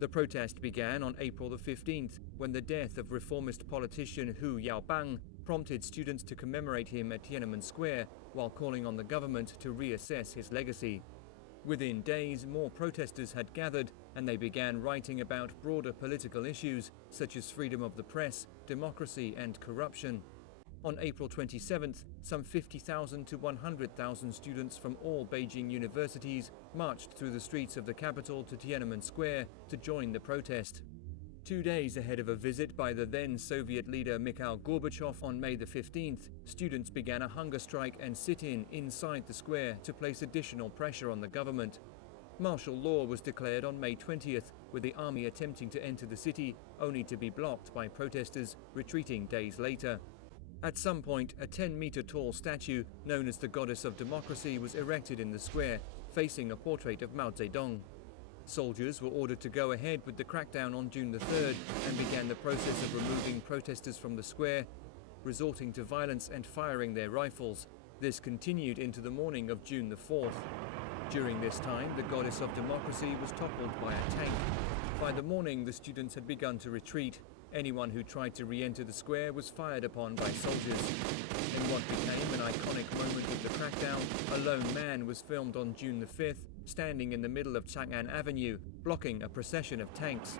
The protest began on April the 15th, when the death of reformist politician Hu Yaobang prompted students to commemorate him at Tiananmen Square while calling on the government to reassess his legacy. Within days, more protesters had gathered, and they began writing about broader political issues such as freedom of the press, democracy, and corruption. On April 27th, some 50,000 to 100,000 students from all Beijing universities marched through the streets of the capital to Tiananmen Square to join the protest. 2 days ahead of a visit by the then Soviet leader Mikhail Gorbachev on May the 15th, students began a hunger strike and sit-in inside the square to place additional pressure on the government. Martial law was declared on May 20th, with the army attempting to enter the city, only to be blocked by protesters retreating days later. At some point, a 10-meter-tall statue known as the Goddess of Democracy was erected in the square, facing a portrait of Mao Zedong. Soldiers were ordered to go ahead with the crackdown on June the 3rd and began the process of removing protesters from the square, resorting to violence and firing their rifles. This continued into the morning of June the 4th. During this time, the Goddess of Democracy was toppled by a tank. By the morning, the students had begun to retreat. Anyone who tried to re-enter the square was fired upon by soldiers. In what became an iconic moment of the crackdown, a lone man was filmed on June the 5th, standing in the middle of Chang'an Avenue, blocking a procession of tanks.